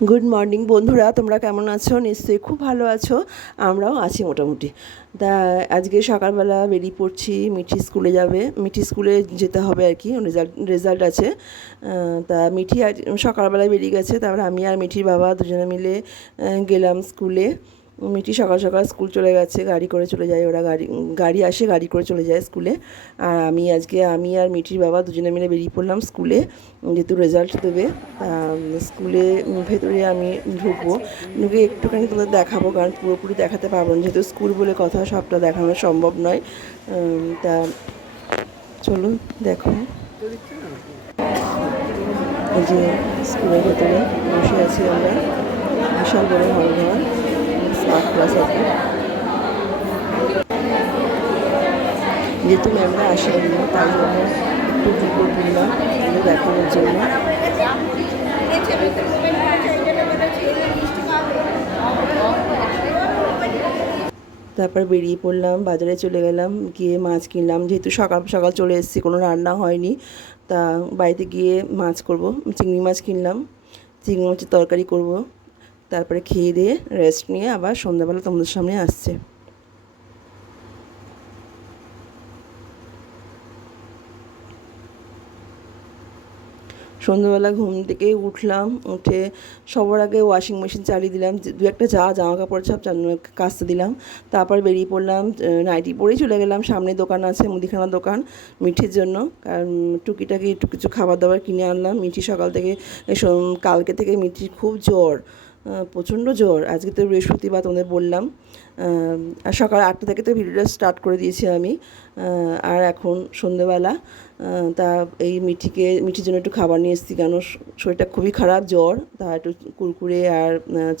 Good morning বন্ধুরা, তোমরা কেমন আছো? নিশ্চয়ই খুব ভালো আছো। আমরাও আছি মোটামুটি। তা আজকে সকালবেলা বেরিয়ে পড়ছি, মিঠি স্কুলে যাবে, মিঠি স্কুলে যেতে হবে আর কি, রেজাল্ট আছে। তা মিঠি আজ সকালবেলায় বেরিয়ে গেছে, তারপরে আমি আর মিঠির বাবা দুজনে মিলে গেলাম স্কুলে। মিঠি সকাল সকাল স্কুল চলে গেছে, গাড়ি করে চলে যায় ওরা, গাড়ি গাড়ি আসে, গাড়ি করে চলে যায় স্কুলে। আর আমি আর মিঠির বাবা দুজনে মিলে বেরিয়ে পড়লাম স্কুলে, যেহেতু রেজাল্ট দেবে। স্কুলে ভেতরে আমি ঢুকবো, ঢুকে একটুখানি তোমাদের দেখাবো, কারণ পুরোপুরি দেখাতে পারবো না, যেহেতু স্কুল বলে কথা সবটা দেখানো সম্ভব নয়। তা চলুন দেখো, এই যে স্কুলের ভেতরে বসে আছি আমরা, বিশাল বড় হল ঘর, স্মার্ট ক্লাস আর কি। যেহেতু ম্যামরা আসেনি, তাই জন্য একটু ভিডিও তুললাম দেখানোর জন্য। তারপর বেরিয়ে পড়লাম, বাজারে চলে গেলাম, গিয়ে মাছ কিনলাম, যেহেতু সকাল সকাল চলে এসেছি, কোনো রান্না হয়নি। তা বাড়িতে গিয়ে মাছ করব, চিংড়ি মাছ কিনলাম, চিংড়ি মাছের তরকারি করব। তারপরে খেয়ে দিয়ে রেস্ট নিয়ে আবার সন্ধ্যাবেলা তোমাদের সামনে আসছে। সন্ধ্যাবেলা ঘুম থেকে উঠলাম, উঠে সবার আগে ওয়াশিং মেশিন চালিয়ে দিলাম, দু একটা জামা কাপড় সব কাচতে দিলাম। তারপর বেরিয়ে পড়লাম, নাইটি পরেই চলে গেলাম, সামনে দোকান আছে, মুদিখানার দোকান, মিঠির জন্য। কারণ টুকিটাকি একটু কিছু খাবার দাবার কিনে আনলাম। মিঠি সকাল থেকে, কালকে থেকে মিঠির খুব জ্বর, প্রচণ্ড জ্বর। আজকে তো বৃহস্পতিবার, তোমাদের বললাম। আর সকাল 8টা থেকে তো ভিডিওটা স্টার্ট করে দিয়েছি আমি। আর এখন সন্ধ্যেবেলা, তা এই মিঠির জন্য একটু খাবার নিয়ে এসেছি, কেন শরীরটা খুবই খারাপ, জ্বর। তা একটু কুরকুরে আর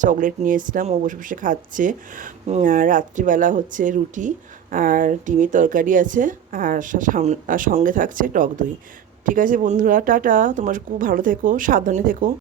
চকলেট নিয়ে এসেছিলাম, ও বসে বসে খাচ্ছে। আর রাত্রিবেলা হচ্ছে রুটি আর ডিমের তরকারি আছে, আর সঙ্গে থাকছে টক দই। ঠিক আছে বন্ধুরা, টাটা, তোমরা খুব ভালো থেকো, সাবধানে থেকো।